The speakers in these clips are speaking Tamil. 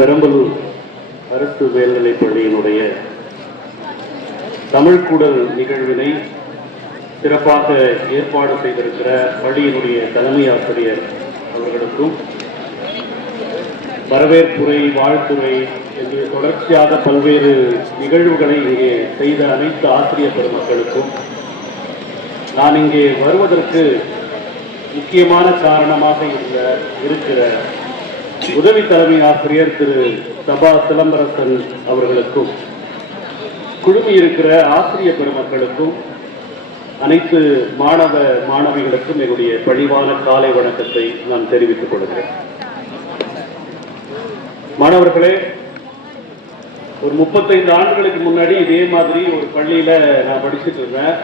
பெரம்பலூர் அரசு மேல்நிலைப் பள்ளியினுடைய தமிழ்கூடல் நிகழ்வினை சிறப்பாக ஏற்பாடு செய்திருக்கிற பள்ளியினுடைய தலைமை ஆசிரியர் அவர்களுக்கும், வரவேற்புரை, வாழ்த்துறை என்று தொடர்ச்சியாக பல்வேறு நிகழ்வுகளை இங்கே செய்த அனைத்து ஆசிரியர் பெருமக்களுக்கும், நான் இங்கே வருவதற்கு முக்கியமான காரணமாக இருக்கிற உதவி தலைமை ஆசிரியர் திரு சபா சிலம்பரசன் அவர்களுக்கும், குழுமி இருக்கிற ஆசிரியர் பெருமக்களுக்கும், அனைத்து மாணவ மாணவிகளுக்கும் என்னுடைய பணிவான காலை வணக்கத்தை நான் தெரிவித்துக் கொள்கிறேன். மாணவர்களே, ஒரு 35 ஆண்டுகளுக்கு முன்னாடி இதே மாதிரி ஒரு பள்ளியில நான் படிச்சுட்டு இருந்தேன்.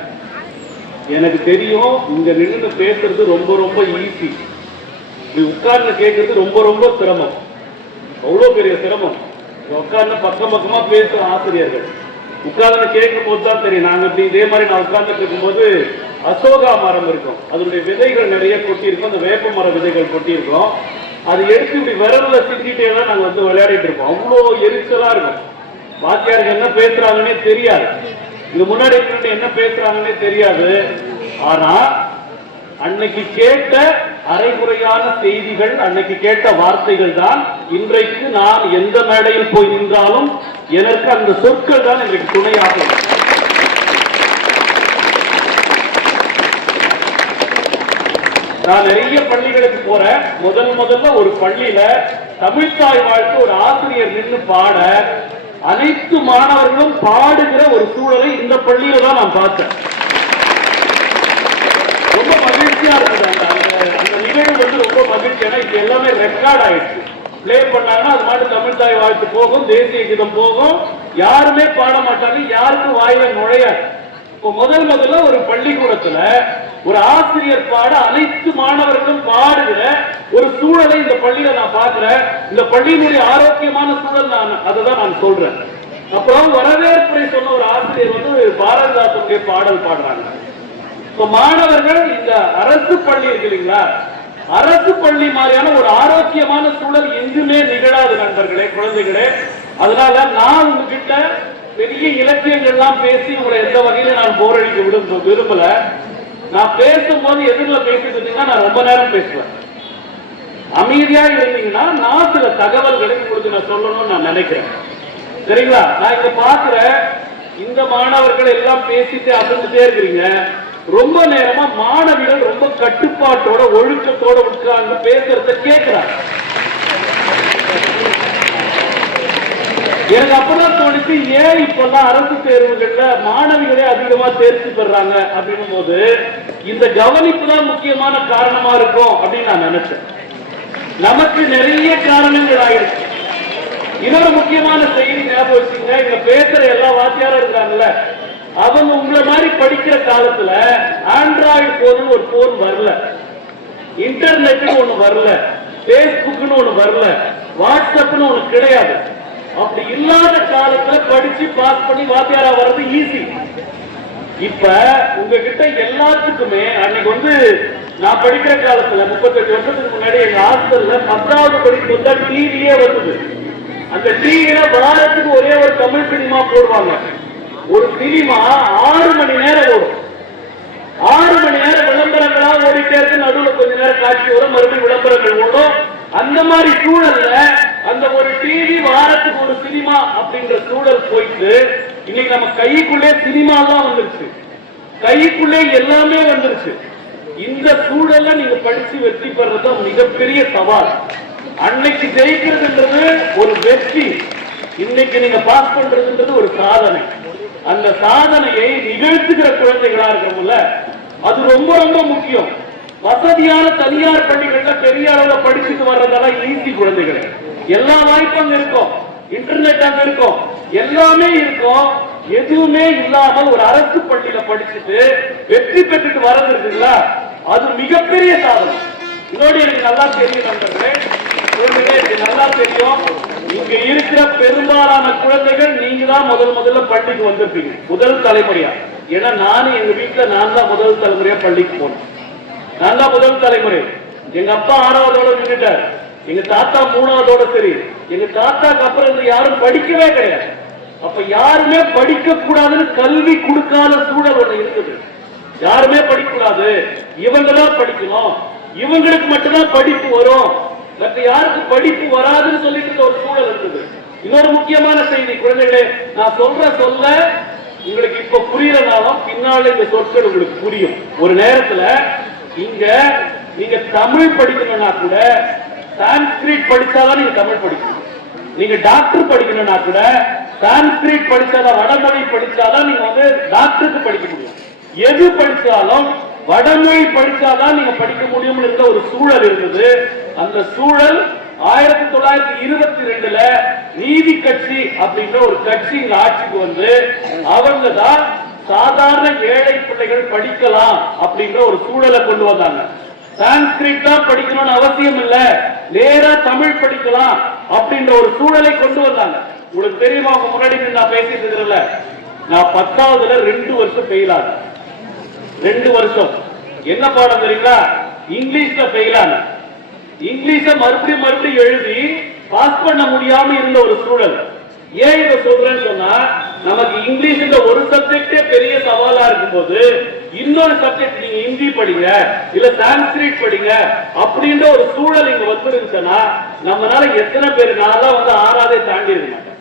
எனக்கு தெரியும், இங்க நின்று பேசுறது ரொம்ப ரொம்ப ஈஸி, உட்கார்ந்து கேட்கறது ரொம்ப ரொம்ப சிரமம். அவ்வளோ பெரிய சிரமம். உட்கார்ந்து பக்கம் பக்கமா பேசுற ஆசிரியர்கள் உட்கார்ந்து கேட்கும் போது தான் தெரியும். நாங்க இப்படி இதே மாதிரி நான் உட்கார்ந்துட்டு இருக்கும்போது அசோகா மரம் இருக்கும், அதனுடைய விதைகள் நிறைய கொட்டியிருக்கும், அந்த வேப்ப மர விதைகள் கொட்டியிருக்கோம். அது எடுத்து இப்படி விரல்ல சிக்கிட்டே தான் நாங்க வந்து விளையாடிட்டு இருப்போம். அவ்வளோ எரிச்சலா இருக்கும். வாத்தியாருக்கு என்ன பேசுறாங்கன்னே தெரியாது, இங்க முன்னாடி என்ன பேசுறாங்கன்னே தெரியாது. ஆனா அன்னைக்கு கேட்ட அரைகுறையான செய்திகள், அன்னைக்கு கேட்ட வார்த்தைகள் தான் இன்றைக்கு நான் எந்த மேடையில் போய் நின்றாலும் எனக்கு அந்த சொற்கள் தான் எனக்கு துணையாக. நான் நிறைய பள்ளிகளுக்கு போறேன். முதல்ல ஒரு பள்ளியில தமிழ்த்தாய் வாழ்த்து ஒரு ஆசிரியர் நின்று பாட, அனைத்து மாணவர்களும் பாடுகிற ஒரு சூழலை இந்த பள்ளியில தான் நான் பார்த்தேன். ரொம்ப மகிழ்ச்சியா இருக்குது. அந்த நிகழ்வு வந்து ரொம்ப மகிழ்ச்சி. ஏன்னா இப்ப எல்லாமே ரெக்கார்ட் ஆயிடுச்சு. பிளே பண்ணாங்கன்னா அது மாதிரி தமிழ்த்தாய் வாழ்த்து போகும், தேசிய கீதம் போகும், யாருமே பாட மாட்டாங்க, யாருக்கும் வாயில நுழையாது. இப்போ முதல்ல ஒரு பள்ளிக்கூடத்துல ஒரு ஆசிரியர் பாட அனைத்து மாணவர்களும் பாடுகிற ஒரு சூழலை இந்த பள்ளியில நான் பார்க்கிறேன். இந்த பள்ளியினுடைய ஆரோக்கியமான சூழல் தான் நான் சொல்றேன். அப்புறம் வரவேற்புரை சொன்ன ஒரு ஆசிரியர் வந்து பாரதிதாசனுடைய பாடல் பாடுறாங்க. இப்ப மாணவர்கள், இந்த அரசு பள்ளி இருக்கு இல்லைங்களா, அரசு பள்ளி மாதிரியான ஒரு ஆரோக்கியமான சூழல் எங்குமே நிகழாது நண்பர்களே, குழந்தைகளே. அதனால நான் உங்ககிட்ட பெரிய இலக்கியங்கள்லாம் பேசி உங்களை எந்த வகையில நான் போரடிக்க விரும்பல. நான் பேசும்போது எதிரில் பேசிட்டு இருந்தீங்கன்னா நான் ரொம்ப நேரம் பேசுவேன். அமைதியா இருந்தீங்கன்னா நான் சில தகவல்களை உங்களுக்கு நான் சொல்லணும்னு நான் நினைக்கிறேன். சரிங்களா? நான் இங்க பாக்குற இந்த மாணவர்கள் எல்லாம் பேசிட்டு அசந்துட்டே இருக்கிறீங்க. ரொம்ப நேரமா மாணவிகள் ரொம்ப கட்டுப்பாட்டோட ஒழுக்கத்தோட உட்கார்ந்து பேசுறத கேட்கிறாங்க. எனக்கு அப்பதான் தோணுச்சு, ஏன் இப்பெல்லாம் அரசு தேர்வுகள்ல மாணவிகளே அதிகமா தேர்ச்சி பெறாங்க அப்படின்னும் போது இந்த கவனிப்பு தான் முக்கியமான காரணமா இருக்கும் அப்படின்னு நான் நினைச்சேன். நமக்கு நிறைய காரணங்கள் ஆயிடுச்சு. இன்னொரு முக்கியமான செய்தி ஞாபகம் வச்சுங்க, இங்க பேசுற எல்லா வாத்தியாரும் இருக்காங்கல்ல, அவங்க உங்களை மாதிரி படிக்கிற காலத்துல ஆண்ட்ராய்டு போன் ஒரு போன் வரல, இன்டர்நெட் ஒண்ணு வரல, பேஸ்புக்னு ஒண்ணு வரல, வாட்ஸ்அப்னு ஒண்ணு கிடையாது. அப்படி இல்லாத காலத்துல படிச்சு பாஸ் பண்ணி வாத்தியாரா வர்றது ஈஸி. இப்ப உங்ககிட்ட எல்லாத்துக்குமே அன்னைக்கு வந்து நான் படிக்கிற காலத்துல 38 வருஷத்துக்கு முன்னாடி எங்க ஹாஸ்டல்ல 10வது படிக்கும் போது டிவியே வந்தது. அந்த டிவியில வாரத்துக்கு ஒரே ஒரு தமிழ் சினிமா போடுவாங்க. ஒரு சினிமா 6 மணி நேரம் ஓடும். 6 மணி நேரம் விளம்பரங்களா ஓடிட்டே இருக்கு. நடுவில் கொஞ்ச நேரம் காட்சி வரும், மறுபடியும் விளம்பரங்கள் ஓடும். அந்த மாதிரி சூழல்ல அந்த ஒரு டிவி வாரத்துக்கு ஒரு சினிமா அப்படின்ற சூழல் போயிட்டு இன்னைக்கு நம்ம கைக்குள்ளே சினிமா தான் வந்துருச்சு, கைக்குள்ளே எல்லாமே வந்துருச்சு. இந்த சூழல்ல நீங்க படிச்சு வெற்றி பெறது மிகப்பெரிய சவால். அன்னைக்கு ஜெயிக்கிறதுன்றது ஒரு வெற்றி, இன்னைக்கு நீங்க பாஸ் பண்றதுன்றது ஒரு சாதனை. அந்த சாதனையை நிகழ்த்துகிற குழந்தைகளா இருக்கணும்ல, அது ரொம்ப ரொம்ப முக்கியம். வசதியான தனியார் பள்ளிகள்ல பெரிய அளவுல படிச்சுட்டு வர்றதெல்லாம் ஈஸி. குழந்தைகள் எல்லா வாய்ப்பும் அங்க இருக்கும், இன்டர்நெட் அங்க இருக்கும், எல்லாமே இருக்கும். எதுவுமே இல்லாம ஒரு அரசு பள்ளியில படிச்சுட்டு வெற்றி பெற்றுட்டு வர்றது இருக்குங்களா, அது மிகப்பெரிய சாதனை. இதோடு எனக்கு நல்லா தெரியும் நண்பர்களே, நல்லா தெரியும். இங்க இருக்கிற பெரும்பாலான குழந்தைகள் நீங்க தான் முதல்ல பள்ளிக்கு வந்திருப்பீங்க, முதல் தலைமுறையா. ஏன்னா நானும் எங்க வீட்டுல நான் தான் முதல் தலைமுறையா பள்ளிக்கு போனேன். நான் தான் முதல் தலைமுறை. எங்க அப்பா 6வதோட விட்டுட்டார். எங்க தாத்தா 3வதோட சரி, எங்க தாத்தாக்கு அப்புறம் யாரும் படிக்கவே கிடையாது. அப்ப யாருமே படிக்க கூடாதுன்னு கல்வி கொடுக்காத சூழல் ஒண்ணு இருக்குது. யாருமே படிக்கூடாது, இவங்கதான் படிக்கணும், இவங்களுக்கு மட்டும்தான் படிப்பு வரும், மற்ற யாருக்கு படிப்பு வராதுன்னு சொல்லிட்டு ஒரு சூழல் இருக்குது. இன்னொரு முக்கியமான செய்தி குழந்தைகளே, நான் சொல்ல உங்களுக்கு இப்ப புரியலனாலும் பின்னால இந்த சொற்கள் உங்களுக்கு புரியும். ஒரு நேரத்துல இங்க நீங்க தமிழ் படிக்கணும்னா கூட சான்ஸ்கிரிட் படிச்சாதான் நீங்க தமிழ் படிக்கணும். நீங்க டாக்டர் படிக்கணும்னா கூட சான்ஸ்கிரிட் படிச்சாதான், வடமொழி படிச்சாதான் நீங்க டாக்டருக்கு படிக்க முடியும். எது படிச்சாலும் வடமொழி படிச்சாதான் நீங்க படிக்க முடியும் என்ற ஒரு சூழல் இருந்தது. அந்த சூழல் 1922ல நீதி கட்சி அப்படின்ற ஒரு கட்சி இங்க ஆட்சிக்கு வந்து அவங்க தான் சாதாரண ஏழை பிள்ளைகள் படிக்கலாம் அப்படின்ற ஒரு சூழலை கொண்டு வந்தாங்க. சான்ஸ்கிரிட் தான் படிக்கணும்னு அவசியம் இல்ல, நேரா தமிழ் படிக்கலாம் அப்படின்ற ஒரு சூழலை கொண்டு வந்தாங்க. உங்களுக்கு தெரியுமா, உங்க முன்னாடி நான் பேசிட்டு இருக்கிறேன்ல, நான் 10வதுல 2 வருஷம் ஃபெயில் ஆனேன். 2 வருஷம் என்ன பாடம் தெரியுங்களா? இங்கிலீஷ்ல ஃபெயில் ஆனேன். இங்கிலீஷ மறுபடியும் எழுதி பாஸ் பண்ண முடியாம இருந்த ஒரு சூழல். ஏன் இதை சொல்றேன்னு சொன்னா, நமக்கு இங்கிலீஷ் ஒரு சப்ஜெக்டே பெரிய சவாலா இருக்கும் போது இன்னொரு சப்ஜெக்ட் நீங்க ஹிந்தி படிங்க இல்ல சான்ஸ்கிரிட் படிங்க அப்படின்ற ஒரு சூழல் இங்க வந்துருந்துச்சுன்னா நம்மளால எத்தனை பேர், நான் தான் 6வதே தாண்டி இருக்க மாட்டேன்.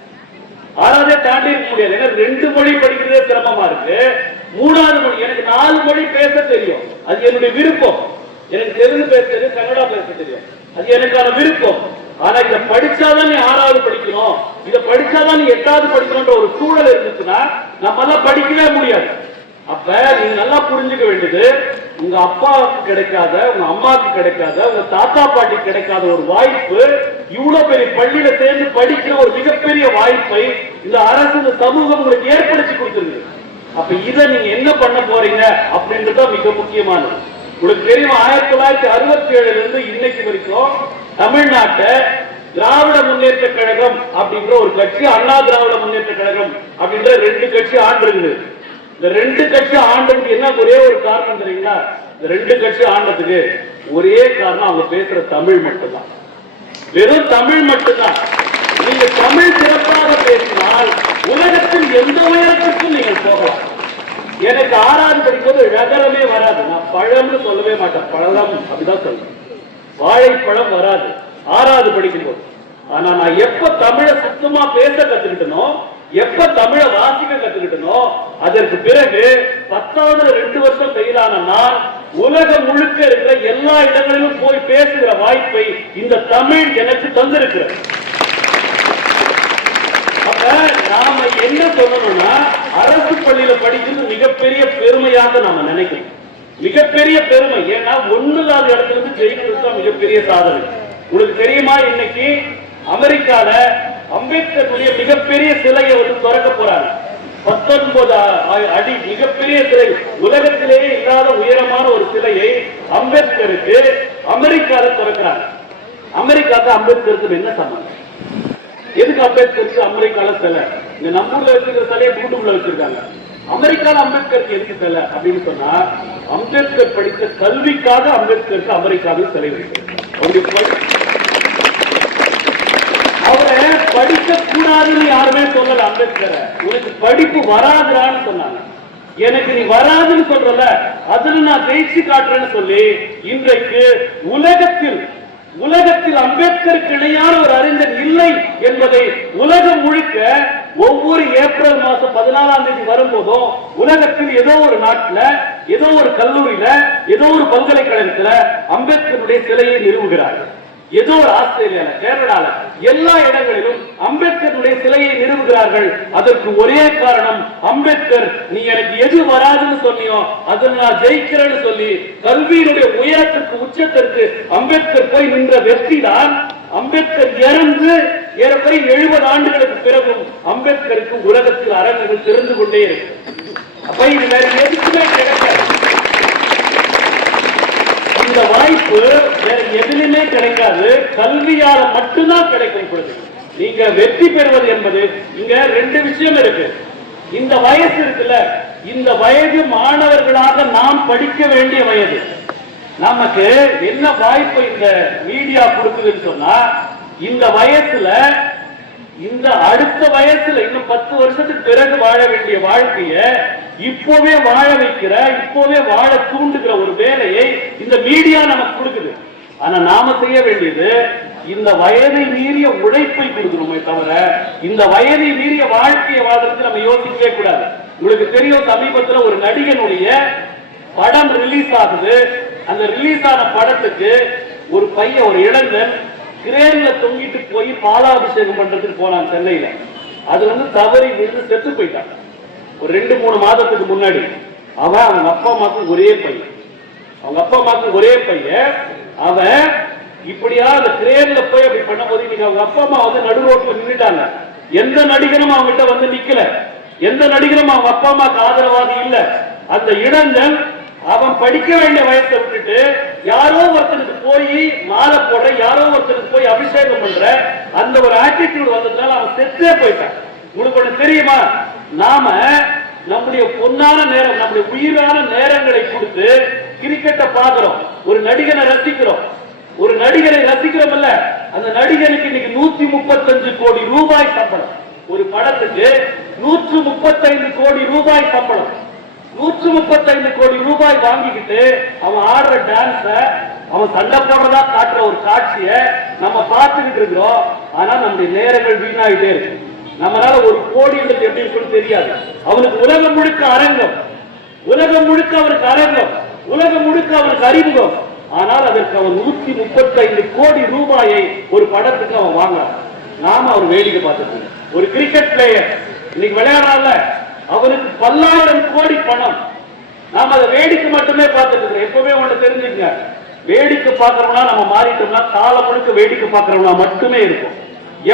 6வதே தாண்டி இருக்க முடியாது. ஏன்னா 2 மொழி படிக்கிறதே சிரமமா இருக்கு. 3வது மொழி, எனக்கு 4 மொழி பேச தெரியும், அது என்னுடைய விருப்பம். எனக்கு தெலுங்கு பேச தெரியும், கன்னடா பேச தெரியும், அது எனக்கான விருப்பம். ஆனா இதை படிச்சாதான் நீ 6வது படிக்கணும், இதை படிச்சாதான் நீ 8வது படிக்கணும்ன்ற ஒரு சூழல் இருந்துச்சுன்னா நம்ம எல்லாம் படிக்கவே முடியாது. அப்ப நீங்க நல்லா புரிஞ்சுக்க வேண்டியது, உங்க அப்பாவுக்கு கிடைக்காத, உங்க அம்மாவுக்கு கிடைக்காத, உங்க தாத்தா பாட்டி கிடைக்காத ஒரு வாய்ப்பு, இவ்வளவு பெரிய பள்ளியில சேர்ந்து படிக்கிற ஒரு மிகப்பெரிய வாய்ப்பை இந்த அரசு, இந்த சமூகம் உங்களுக்கு ஏற்படுத்தி கொடுத்துருக்கு. அப்ப இதை நீங்க என்ன பண்ண போறீங்க அப்படின்றது மிக முக்கியமானது. உங்களுக்கு தெரியும், 1967ல இருந்து இன்னைக்கு வரைக்கும் தமிழ்நாட்டை திராவிட முன்னேற்ற கழகம் அப்படின்ற ஒரு கட்சி, அண்ணா திராவிட முன்னேற்ற கழகம் அப்படின்ற 2 கட்சி ஆண்டு இருக்குது. இந்த 2 கட்சி ஆண்டதுக்கு என்ன ஒரே ஒரு காரணம் தெரியுங்களா? இந்த 2 கட்சி ஆண்டதுக்கு ஒரே காரணம், அவங்க பேசுற தமிழ் மட்டும்தான், வெறும் தமிழ் மட்டும்தான். நீங்க தமிழ் சிறப்பாக பேசினால் உலகத்தில் எந்த உயரத்திற்கும் நீங்கள் போகலாம். எனக்கு 6வது படிக்கும்போது ரகரமே வராது, நான் பழம்னு சொல்லவே மாட்டேன், பழம் அப்படிதான் சொல்றேன், வாழைப்பழம் வராது 6வது படிக்கும்போது. ஆனா நான் எப்ப தமிழை சுத்தமா பேச கத்துக்கிட்டனோ, எப்ப தமிழை வாசிக்க கத்துக்கிட்டனோ, அதற்கு பிறகு 10வதுல 2 வருஷம் ஃபெயில் ஆன நான் உலகம் முழுக்க இருக்கிற எல்லா இடங்களிலும் போய் பேசுகிற வாய்ப்பை இந்த தமிழ் எனக்கு தந்திருக்கிறது. அப்ப நாம என்ன சொல்லணும்னா, அரசு பள்ளியில படிக்கிறது மிகப்பெரிய பெருமையாக நாம நினைக்கணும், மிகப்பெரிய பெருமை. ஏன்னா 1வது இடத்துல இருந்து ஜெயிக்கிறது மிகப்பெரிய சாதனை. உங்களுக்கு தெரியுமா, இன்னைக்கு அமெரிக்கால அம்பேத்கருடைய மிகப்பெரிய சிலையை திறக்க போறாங்க. 19 அடி மிகப்பெரிய சிலை, உலகத்திலேயே இல்லாத உயரமான ஒரு சிலையை அம்பேத்கருக்கு அமெரிக்கால திறக்கிறாங்க. அமெரிக்காவுக்கு அம்பேத்கருக்கு என்ன சம்பந்தம்? எதுக்கு அம்பேத்கருக்கு அமெரிக்கால சிலை? இந்த நம்மூர்ல வச்சிருக்கிற சிலையை கூட்டுக்குள்ள வச்சிருக்காங்க. அமெரிக்கால அம்பேத்கருக்கு எதுக்கு சிலை அப்படின்னு சொன்னா, அம்பேத்கர் படித்த கல்விக்காக அம்பேத்கருக்கு அமெரிக்காவில் சிலை வைக்கிறாங்க. அவரை படிக்க கூடாதுன்னு யாருமே சொல்லல. அம்பேத்கரை உனக்கு படிப்பு வராதுன்னு சொன்னாங்க. எனக்கு நீ வராதுன்னு சொல்றல, அதுல நான் ஜெயிச்சு காட்டுறேன்னு சொல்லி இன்றைக்கு உலகத்தில் அம்பேத்கருக்கு இணையான ஒரு அறிஞர் இல்லை என்பதை உலகம் முழுக்க ஒவ்வொரு ஏப்ரல் மாசம் 14ஆம் தேதி வரும்போதும் உலகத்தில் ஏதோ ஒரு நாட்டுல, ஏதோ ஒரு கல்லூரியில, ஏதோ ஒரு பல்கலைக்கழகத்துல அம்பேத்கருடைய சிலையை நிறுவுகிறார்கள். ஏதோ ஒரு ஆஸ்திரேலியால, கேரளால, எல்லா இடங்களிலும் அம்பேத்கருடைய சிலையை நிறுவுகிறார்கள். அதற்கு ஒரே காரணம், அம்பேத்கர் நீ எனக்கு எது வராதுன்னு சொன்னியோ அதில் நான் ஜெயிக்கிறேன்னு சொல்லி கல்வியினுடைய உயரத்திற்கு, உச்சத்திற்கு அம்பேத்கர் போய் நின்ற வெற்றி தான். அம்பேத்கர் இறந்து ஏறக்குறைய 70 ஆண்டுகளுக்கு பிறகும் அம்பேத்கருக்கு உலகத்தில் அரங்குகள் திறந்து கொண்டே இருக்கு. அப்ப இது வேற எதுக்குமே கிடைக்காது. இந்த வாய்ப்பு வேற எதிலுமே கிடைக்காது, கல்வியால மட்டும்தான் கிடைக்கும். நீங்க வெற்றி பெறுவது என்பது இங்க 2 விஷயம் இருக்கு. இந்த வயசு இருக்குல்ல, இந்த வயது மாணவர்களாக நாம் படிக்க வேண்டிய வயது. நமக்கு என்ன வாய்ப்பு இந்த மீடியா கொடுக்குதுன்னு சொன்னா, இந்த வயசுல, இந்த அடுத்த வயசுல இன்னும் 10 வருஷத்துக்கு பிறகு வாழ வேண்டிய வாழ்க்கைய இப்போவே வாழ வைக்கிற, இப்போவே வாழ தூண்டுகிற ஒரு வேலையை இந்த மீடியா நமக்கு கொடுக்குது. ஆனா நாம செய்ய வேண்டியது இந்த வயதை மீறிய உழைப்பை கொடுக்கணுமே தவிர இந்த வயதை மீறிய வாழ்க்கையை வாழ்றதுக்கு நம்ம யோசிக்கவே கூடாது. உங்களுக்கு தெரியும், சமீபத்தில் ஒரு நடிகனுடைய படம் ரிலீஸ் ஆகுது. அந்த ரிலீஸ் ஆன படத்துக்கு ஒரு பையன், ஒரு இளைஞன் கிரேன்ல தொங்கிட்டு போய் பாலாபிஷேகம் பண்றதுக்கு போனான் சென்னையில. அது தவறி விழுந்து செத்து போயிட்டான். ஒரு 2-3 மாதத்துக்கு முன்னாடி. அவன் அவங்க அப்பா அம்மாவுக்கு ஒரே பையன், அவங்க அப்பா அம்மாவுக்கு ஒரே பையன். அவன் இப்படியா அந்த கிரேன்ல போய் அப்படி பண்ணும் போது இன்னைக்கு அவங்க அப்பா அம்மா நடு ரோட்ல நின்றுட்டாங்க. எந்த நடிகனும் அவங்க கிட்ட நிக்கல, எந்த நடிகனும் அவங்க அப்பா அம்மாக்கு ஆதரவாதி இல்ல. அந்த இளைஞன் அவன் படிக்க வேண்டிய வயசை விட்டுட்டு யாரோ ஒருத்தனுக்கு போய் மாலை போட, யாரோ ஒருத்தனுக்கு போய் அபிஷேகம் பண்ற அந்த ஒரு ஆட்டிடியூட் வந்ததுனால அவன் செத்தே போயிட்டான். உங்களுக்கு ஒண்ணு தெரியுமா, நாம நம்முடைய பொன்னான நேரம், நம்முடைய உயிரான நேரங்களை கொடுத்து கிரிக்கெட்டை பாக்குறோம், ஒரு நடிகனை ரசிக்கிறோம். ஒரு நடிகரை ரசிக்கிறோம் இல்ல, அந்த நடிகனுக்கு இன்னைக்கு 135 கோடி ரூபாய் சம்பளம். ஒரு படத்துக்கு 135 கோடி ரூபாய் சம்பளம். 135 கோடி ரூபாய் வாங்கிக்கிட்டு அவன் ஆடுற டான்ஸ, அவன் சண்டை போடுறதா காட்டுற ஒரு காட்சிய நம்ம பார்த்துக்கிட்டு இருக்கிறோம். ஆனா நம்முடைய நேரங்கள் வீணாயிட்டே இருக்கு. நம்மளால ஒரு கோடி எப்படி இருக்குன்னு தெரியாது. அவனுக்கு உலகம் முழுக்க அரங்கம், உலகம் முழுக்க அவனுக்கு அரங்கம், உலகம் முழுக்க அவனுக்கு அறிமுகம். ஆனால் அதற்கு அவன் 135 கோடி ரூபாயை ஒரு படத்துக்கு அவன் வாங்குறான். நாம அவர் வேடிக்கை பார்த்துட்டு, ஒரு கிரிக்கெட் பிளேயர் இன்னைக்கு விளையாடுறாங்க, அவனுக்கு 10,000 கோடி பணம். நாம அதை வேடிக்கை மட்டுமே பார்த்துட்டு இருக்கிறோம். எப்பவுமே ஒண்ணு தெரிஞ்சுங்க, வேடிக்கை பார்க்கறோம்னா நம்ம மாறிட்டோம்னா காலம் முழுக்க வேடிக்கை பார்க்கறோம்னா மட்டுமே இருக்கும்.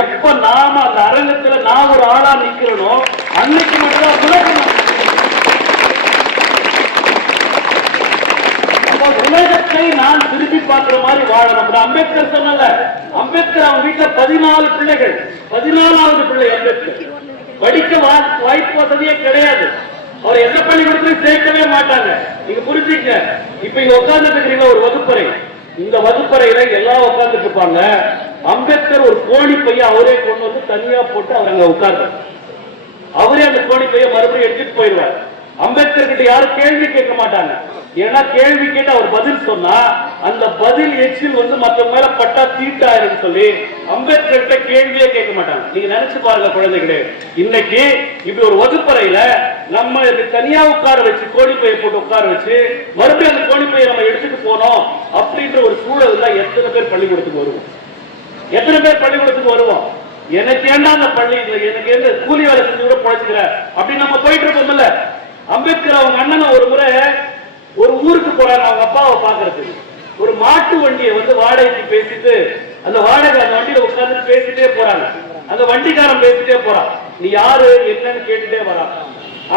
எப்ப நாம அந்த அரங்கத்துல நான் ஒரு ஆளா நிக்கிறனோ அன்னைக்கு மட்டும் உலகம். உலகத்தை நான் திருப்பி பார்க்கிற மாதிரி வாழணும். அம்பேத்கர் சொன்னல, அம்பேத்கர் அவன் வீட்டுல 14 பிள்ளைகள், 14வது பிள்ளை அம்பேத்கர். படிக்க வாய்ப்பு வசதியே கிடையாது. அவர் எந்த பள்ளிக்கூடத்திலும் சேர்க்கவே மாட்டாங்க. நீங்க புரிஞ்சுக்க, இப்ப இங்க உட்கார்ந்துட்டு இருக்கிறீங்க ஒரு வகுப்பறை, இந்த வகுப்பறையில எல்லாம் உட்கார்ந்துட்டு இருப்பாங்க. அம்பேத்கர் ஒரு கோணி பைய அவரே கொண்டு வந்து தனியா போட்டு அவர் அங்க உட்கார்ந்து, அவரே அந்த கோணி பைய மறுபடியும் எடுத்துட்டு போயிடுவார். அம்பேத்கர் கிட்ட யாரும் கேள்வி கேட்க மாட்டாங்க. ஏன்னா கேள்வி கேட்டு அவர் பதில் சொன்னா அந்த பதில் எச்சில் மற்றவங்க மேல பட்டா தீட்டாயிரும் சொல்லி அம்பேத்கர் கிட்ட கேள்வியே கேட்க மாட்டாங்க. நீங்க நினைச்சு பாருங்க குழந்தைகளே, இன்னைக்கு இப்படி ஒரு வகுப்பறையில நம்ம தனியா உட்கார வச்சு கோணிப்பையை போட்டு உட்கார வச்சு மறுபடியும் அந்த கோணிப்பையை நம்ம எடுத்துட்டு போனோம் அப்படின்ற ஒரு சூழல் தான் எத்தனை பேர் பள்ளிக்கூடத்துக்கு வருவோம், எத்தனை பேர் பள்ளிக்கூடத்துக்கு வருவோம். எனக்கு ஏண்டா அந்த பள்ளி, எனக்கு எந்த கூலி வேலை செஞ்சு கூட பழச்சுக்கிற அப்படின்னு நம்ம போயிட்டு இருப்போம்ல. அம்பேத்கர் அவங்க அண்ணனை ஒரு முறை ஒரு ஊருக்கு போறாங்க அவங்க அப்பாவை பாக்குறதுக்கு. ஒரு மாட்டு வண்டியை வாடகைக்கு பேசிட்டு அந்த வாடகை அந்த வண்டியில உட்கார்ந்து பேசிட்டே போறாங்க. அந்த வண்டிக்காரன் பேசிட்டே போறான், நீ யாரு என்னன்னு கேட்டுட்டே வரான்.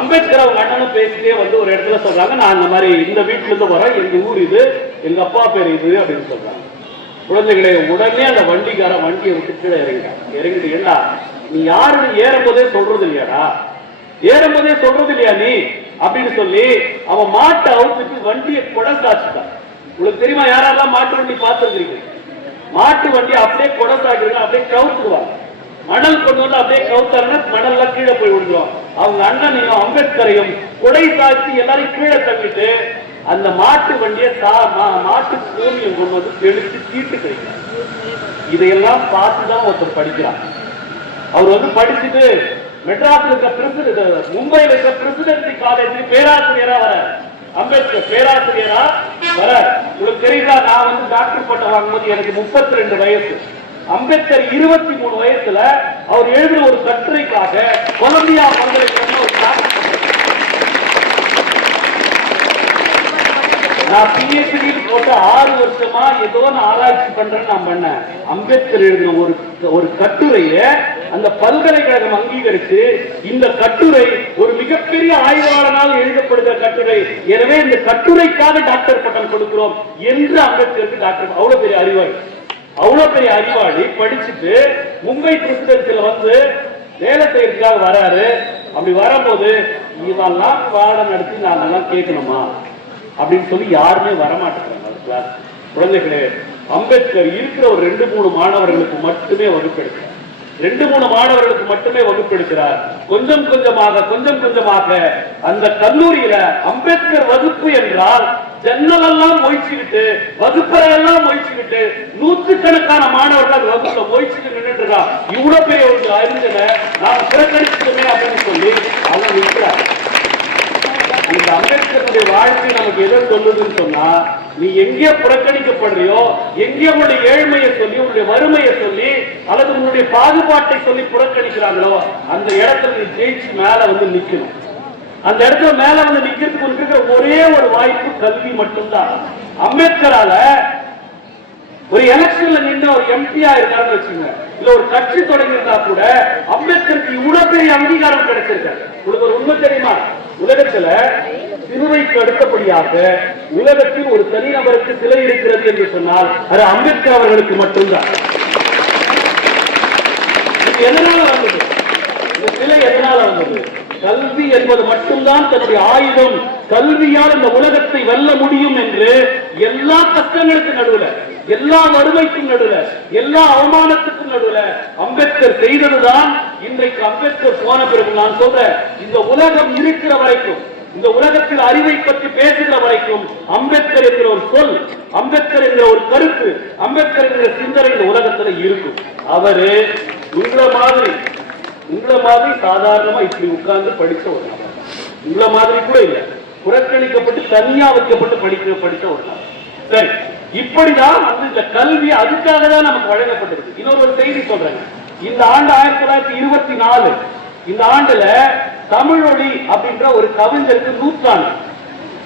அம்பேத்கர் அவங்க அண்ணனும் பேசிட்டே ஒரு இடத்துல சொல்றாங்க, நான் இந்த மாதிரி இந்த வீட்டுல இருந்து வரேன், எங்க ஊர் இது, எங்க அப்பா பேர் இது அப்படின்னு சொல்றாங்க. குழந்தைகளை உடனே அந்த வண்டிக்காரன் வண்டியை விட்டு கீழே இறங்கிட்டு, என்ன நீ யாருன்னு ஏறும் போதே சொல்றது இல்லையாடா, ஏறும் போதே சொல்றது இல்லையா நீ அப்படின்னு சொல்லி அவன் மாட்டை அவுத்துட்டு வண்டியை கொடசாச்சுட்டான். உங்களுக்கு தெரியுமா யாரெல்லாம் மாட்டு வண்டி பார்த்துருக்கீங்க? மாட்டு வண்டி அப்படியே கொடசாக்கிருங்க, அப்படியே கவுத்துருவாங்க. மணல் கொண்டு வந்து அப்படியே கவுத்தாருன்னா மணல்ல கீழே போய் விழுந்துரும். அவங்க அண்ணனையும் அம்பேத்கரையும் கொடை சாட்சி எல்லாரையும் கீழே தங்கிட்டு அந்த மாட்டு வண்டியை மாட்டு பூமியை கொண்டு வந்து தெளித்து தீட்டு கிடைக்கிறார். இதையெல்லாம் பார்த்துதான் ஒருத்தர் படிக்கிறார். அவர் படிச்சுட்டு மெட்ராஸ்ல இருக்க பிரசிடென்ட், மும்பையில் இருக்க பிரசிடென்சி காலேஜுக்கு பேராசிரியரா வர, அம்பேத்கர் பேராசிரியரா வர. உங்களுக்கு தெரியுதா, நான் டாக்டர் பட்டம் வாங்கும்போது எனக்கு 32 வயசு. அம்பேத்கர் 23 வயசுல அவர் எழுதுற ஒரு கட்டுரைக்காக கொலம்பியா பல்கலைக்கழகம் ஒரு டாக்டர், நான் பிஹெச்டி போட்டு 6 வருஷமா ஏதோ நான் ஆராய்ச்சி பண்றேன்னு நான் பண்ணேன். அம்பேத்கர் எழுதின ஒரு கட்டுரைய அந்த பல்கலைக்கழகம் அங்கீகரித்து இந்த கட்டுரை ஒரு மிகப்பெரிய ஆய்வாளனால் எழுதப்படுகிற கட்டுரை, எனவே இந்த கட்டுரைக்காக டாக்டர் பட்டம் கொடுக்கிறோம் என்று அம்பேத்கருக்கு டாக்டர். அவ்வளவு பெரிய அறிவாளி, அவ்வளவு பெரிய அறிவாளி படிச்சுட்டு மும்பை பிரசிடென்சில வேலை செய்யறதுக்காக வராரு. அப்படி வரும்போது இதெல்லாம் பாடம் நடத்தி நாங்கெல்லாம் கேட்கணுமா அப்படின்னு சொல்லி யாருமே வரமாட்டேங்கிறாங்க. கிளாஸ். குழந்தைகளே, அம்பேத்கர் இருக்கிற ஒரு 2-3 மாணவர்களுக்கு மட்டுமே வகுப்பெடுக்கிறார். 2-3 மாணவர்களுக்கு மட்டுமே வகுப்பெடுக்கிறார். கொஞ்சம் கொஞ்சமாக அந்த கல்லூரியில அம்பேத்கர் வகுப்பு என்றால் ஜன்னல் எல்லாம் மொய்ச்சுக்கிட்டு, வகுப்பறையெல்லாம் மொய்ச்சுக்கிட்டு, நூற்றுக்கணக்கான மாணவர்கள் வகுப்புல மொய்ச்சுட்டு நின்றுட்டு இருக்கா. இவ்வளவு பெரிய ஒரு அறிஞரை நான் புறக்கணிச்சுமே அப்படின்னு சொல்லி அவன் நிற்கிறார். இந்த அம்பேத்கருடைய வாழ்க்கை நமக்கு எதை சொல்லுதுன்னு சொன்னா, நீ எங்கே புறக்கணிக்கப்படுறியோ, எங்கே உன்னுடைய ஏழ்மையை சொல்லி, உன்னுடைய வறுமையை சொல்லி, அல்லது உன்னுடைய பாகுபாட்டை சொல்லி புறக்கணிக்கிறாங்களோ அந்த இடத்துல நீ ஜெயிச்சு மேல வந்து நிக்கணும். அந்த இடத்துல மேல வந்து நிக்கிறதுக்கு இருக்கிற ஒரே ஒரு வாய்ப்பு கல்வி மட்டும்தான். அம்பேத்கரால ஒரு எலெக்ஷன்ல நின்று ஒரு எம்பியா இருக்காருன்னு வச்சுங்க, இல்ல ஒரு கட்சி தொடங்கியிருந்தா கூட அம்பேத்கருக்கு இவ்வளவு பெரிய அங்கீகாரம் கிடைச்சிருக்காரு. உங்களுக்கு ஒரு உண்மை தெரியுமா? உலகத்துல சிலுவைக்கு அடுத்தபடியாக உலகத்தில் ஒரு தனிநபருக்கு சிலை இருக்கிறது என்று சொன்னால் அது அம்பேத்கர் அவர்களுக்கு மட்டும்தான். எதனால வந்தது இந்த சிலை? எதனால வந்தது? கல்வி என்பது மட்டும்தான் தன்னுடைய ஆயுதம். கல்வியால் இந்த உலகத்தை வெல்ல முடியும் என்று எல்லா கஷ்டங்களுக்கு நடுவுல, எல்லா வறுமைக்கும் நடுவுல, எல்லா அவமானத்துக்கும் நடுவுல அம்பேத்கர் செய்ததுதான் இன்றைக்கு அம்பேத்கர் போன பிறகு நான் சொல்றேன், இந்த உலகம் இருக்கிற வரைக்கும், இந்த உலகத்தில் அறிவை பற்றி பேசுகிற வரைக்கும் அம்பேத்கர் என்கிற ஒரு சொல், அம்பேத்கர் என்கிற ஒரு கருத்து, அம்பேத்கர் என்கிற சிந்தனை இந்த உலகத்துல இருக்கும். அவரு உங்களை மாதிரி சாதாரணமா இப்படி உட்கார்ந்து படிச்ச ஒரு நபர், உங்களை மாதிரி கூட இல்ல, புறக்கணிக்கப்பட்டு தனியா வைக்கப்பட்டு படித்த ஒரு நபர். சரி, இப்படிதான் வந்து இந்த கல்வி அதுக்காக தான் நமக்கு வழங்கப்பட்டிருக்கு. இன்னொரு செய்தி சொல்றேன். இந்த ஆண்டு 1924, இந்த ஆண்டுல தமிழொலி அப்படின்ற ஒரு கவிஞருக்கு 100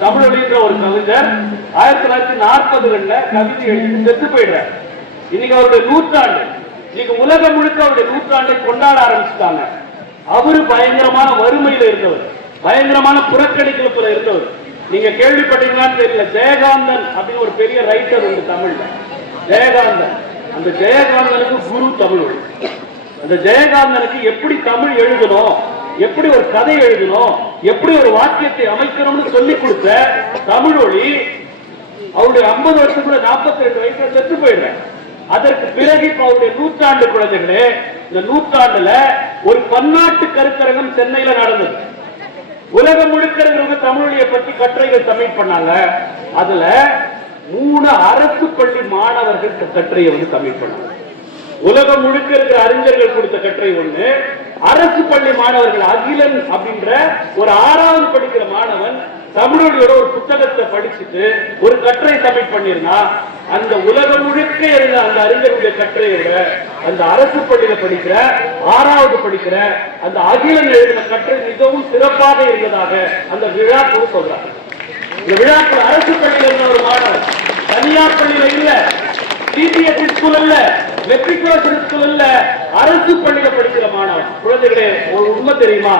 தமிழொலின்ற ஒரு கவிஞர் 1940 கவிதை எழுதி செத்து போயிடுறார். இன்னைக்கு அவருடைய 100. இன்னைக்கு உலகம் முழுக்க அவருடைய 100 கொண்டாட ஆரம்பிச்சுட்டாங்க. அவரு பயங்கரமான வறுமையில இருந்தவர், பயங்கரமான புறக்கணிப்புல இருந்தவர். நீங்க கேள்விப்பட்டீங்களான்னு தெரியல, ஜெயகாந்தன் அப்படின்னு ஒரு பெரிய ரைட்டர் உண்டு தமிழ்ல, ஜெயகாந்தன். அந்த ஜெயகாந்தனுக்கு குரு தமிழ். அந்த ஜெயகாந்தனுக்கு எப்படி தமிழ் எழுதணும், எப்படி ஒரு கதை எழுதணும், எப்படி ஒரு வாக்கியத்தை அமைக்கணும்னு சொல்லி கொடுத்த தமிழொலி அவருடைய 50 வருஷத்துல 42 வயசுல செத்து போயிடுறேன். அதற்கு பிறகு அவருடைய 100 குழந்தைகளே, இந்த 100 ஒரு பன்னாட்டு கருத்தரங்கம் சென்னையில நடந்தது. உலகம் முழுக்க இருக்கிறவங்க தமிழொலியை பற்றி கட்டுரைகள் சப்மிட் பண்ணாங்க. அதுல 3 அரசு பள்ளி மாணவர்கள் கட்டுரையை வந்து சப்மிட் பண்ணாங்க. உலகம் முழுக்க இருக்கிற அறிஞர்கள் கொடுத்த கட்டுரை ஒண்ணு, அரசு பள்ளி மாணவர்கள் அகிலன் அப்படின்ற ஒரு 6வது படிக்கிற மாணவன் தமிழொலியோட ஒரு புத்தகத்தை படிச்சுட்டு ஒரு கட்டுரை சப்மிட் பண்ணிருந்தா, அந்த உலகம் முழுக்க இருந்த அந்த அறிஞருடைய கட்டுரையோட அந்த அரசு பள்ளியில படிக்கிற 6வது படிக்கிற அந்த அகிலன் எழுதின கட்டுரை மிகவும் சிறப்பாக இருந்ததாக அந்த விழாக்குழு சொல்றாங்க. இந்த விழாக்குழு அரசு பள்ளியில் இருந்த ஒரு மாணவன், தனியார் பள்ளியில இல்ல, சிபிஎஸ்இ ஸ்கூல் இல்ல, மெட்ரிகுலேஷன் ஸ்கூல் இல்ல, அரசு பள்ளியில படிக்கிற மாணவன். குழந்தைகளே, ஒரு உண்மை தெரியுமா?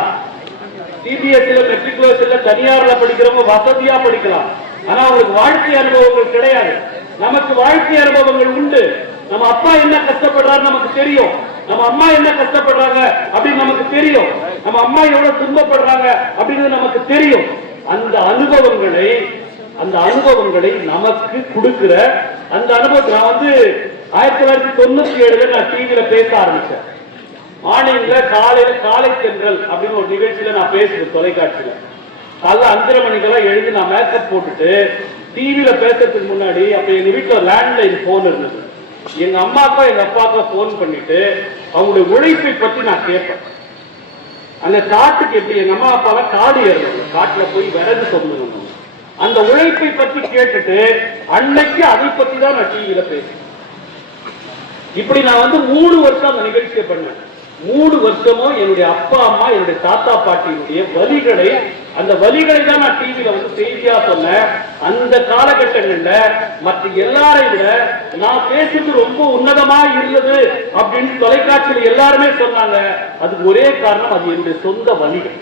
சிபிஎஸ்இல, மெட்ரிகுலேஷன்ல, தனியார்ல படிக்கிறவங்க வசதியா படிக்கலாம், ஆனா அவங்களுக்கு வாழ்க்கை அனுபவங்கள் கிடையாது. நமக்கு வாழ்க்கை அனுபவங்கள் உண்டு. நம்ம அப்பா என்ன கஷ்டப்படுறாரு நமக்கு தெரியும், நம்ம அம்மா என்ன கஷ்டப்படுறாங்க அப்படின்னு நமக்கு தெரியும், நம்ம அம்மா எவ்வளவு துன்பப்படுறாங்க அப்படின்னு நமக்கு தெரியும். அந்த அனுபவங்களை நமக்கு கொடுக்கிற அந்த அனுபவத்தை நான் வந்து 1997 நான் டிவியில பேச ஆரம்பிச்சேன். மார்னிங்ல காலை தென்றல் அப்படின்னு ஒரு நிகழ்ச்சியில நான் பேசுறேன் தொலைக்காட்சியில. காலைல 5:30 மணிக்கெல்லாம் எழுதி நான் மேக்கப் போட்டுட்டு டிவியில பேசுறதுக்கு முன்னாடி, அப்ப எங்க வீட்டுல லேண்ட்லைன் போன் இருந்தது. எங்க அம்மாக்கா எங்க அப்பாக்கா போன் பண்ணிட்டு அவங்களுடைய உழைப்பை பத்தி நான் கேட்பேன். அந்த காட்டுக்கு எப்படி எங்க அம்மா அப்பாவை காடு ஏறணும், காட்டுல போய் விறகு சொல்லணும், அந்த உழைப்பை பத்தி கேட்டுட்டு அன்னைக்கு அதை பத்தி தான் நான் டிவியில பேசுறேன். இப்படி நான் வந்து 3 வருஷம் அந்த நிகழ்ச்சியை பண்ணேன். 3 வருஷமும் என்னுடைய அப்பா அம்மா, என்னுடைய தாத்தா பாட்டியினுடைய வலிகளை, அந்த வலிகளை தான் நான் டிவியில வந்து செய்தியா சொன்னேன். அந்த காலகட்டங்கள்ல மற்ற எல்லாரையும் விட நான் பேசுறது ரொம்ப உன்னதமா இருந்தது அப்படின்னு தொலைக்காட்சியில் எல்லாருமே சொன்னாங்க. அதுக்கு ஒரே காரணம், அது என்னுடைய சொந்த வலிகள்.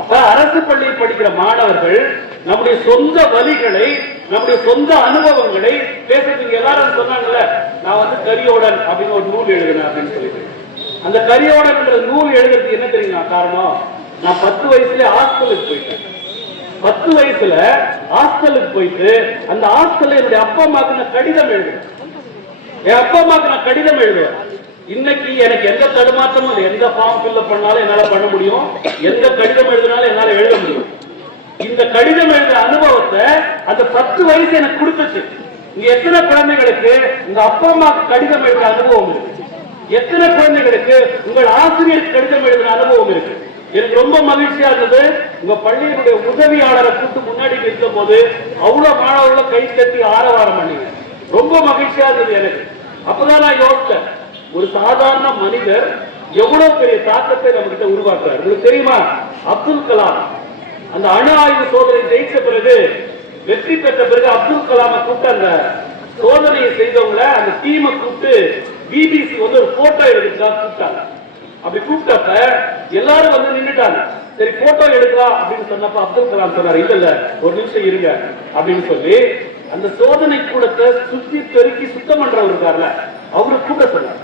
அப்ப அரசு பள்ளியில் படிக்கிற மாணவர்கள் நம்முடைய சொந்த வலிகளை, நம்முடைய சொந்த அனுபவங்களை பேசுறதுக்கு எல்லாரும் சொன்னாங்கல்ல. நான் வந்து கரியோடன் அப்படின்னு ஒரு நூல் எழுதினேன் அப்படின்னு சொல்லிட்டு, அந்த கரியோடன் நூல் எழுதுறதுக்கு என்ன தெரியுமா காரணம்? நான் 10 வயசுல ஹாஸ்டலுக்கு போயிட்டேன். 10 வயசுல ஹாஸ்டலுக்கு போயிட்டு அந்த ஹாஸ்டல்ல என்னுடைய அப்பா அம்மாக்கு நான் கடிதம் எழுதுவேன். என் அப்பா அம்மாக்கு நான் கடிதம் எழுதுவேன். இன்னைக்கு எனக்கு எந்த தடுமாற்றமும் இல்லை. எந்த ஃபார்ம் ஃபில்அப் பண்ணாலும் என்னால பண்ண முடியும், எந்த கடிதம் எழுதினாலும் என்னால எழுத முடியும். இந்த கடிதம் எழுதுற அனுபவத்தை அந்த 10 வயசு எனக்கு கொடுத்துச்சு. இங்க எத்தனை குழந்தைகளுக்கு உங்க அப்பா அம்மாக்கு கடிதம் எழுதுற அனுபவம் இருக்கு? எத்தனை குழந்தைகளுக்கு உங்கள் ஆசிரியருக்கு கடிதம் எழுதுற அனுபவம் இருக்கு? எனக்கு ரொம்ப மகிழ்ச்சியா இருந்தது. உங்க பள்ளியினுடைய உதவியாளரை கூட்டு முன்னாடி நிற்கும் போது அவ்வளவு மாணவர்களை கை தட்டி ஆரவாரம் பண்ணீங்க. ரொம்ப மகிழ்ச்சியா இருந்தது எனக்கு. அப்பதான் நான் யோசிச்சேன், ஒரு சாதாரண மனிதர் எவ்வளவு பெரிய தாக்கத்தை நம்ம கிட்ட உருவாக்குறாரு. உங்களுக்கு தெரியுமா, அப்துல் கலாம் அந்த அணு ஆய்வு சோதனை ஜெயிச்ச பிறகு, வெற்றி பெற்ற பிறகு அப்துல் கலாமை கூப்பிட்டு அந்த சோதனையை செய்தவங்க அந்த டீமை கூப்பிட்டு பிபிசி வந்து ஒரு போட்டோ எடுத்துதான் கூப்பிட்டாங்க. அப்படி கூப்பிட்டப்ப எல்லாரும் வந்து நின்றுட்டாங்க. சரி போட்டோ எடுக்கலாம் அப்படின்னு சொன்னப்ப அப்துல் கலாம் சொன்னார், இல்ல இல்ல ஒரு நிமிஷம் இருங்க அப்படின்னு சொல்லி அந்த சோதனை கூடத்தை சுத்தி பெருக்கி சுத்தம் பண்றவர் இருக்காருல்ல, அவரை கூட்ட சொன்னார்.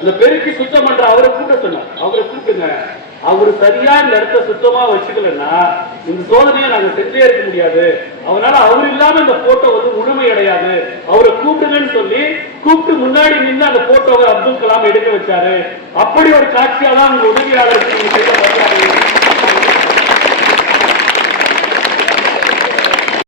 அந்த பெருக்கி சுத்தம் பண்ற அவரை கூட்ட சொன்னார். அவரை கூப்பிட்டுங்க, அவரு சரியா இந்த இடத்த சுத்தமா வச்சுக்கலன்னா இந்த சோதனையை நாங்க செஞ்சே இருக்க முடியாது, அவனால அவர் இல்லாம இந்த போட்டோ வந்து முழுமை அடையாது, அவரை கூப்பிடுங்கன்னு சொல்லி கூப்பிட்டு முன்னாடி நின்று அந்த போட்டோவை அப்துல் கலாம் எடுக்க வச்சாரு. அப்படி ஒரு காட்சியா தான் உங்க உதவியாளருக்கு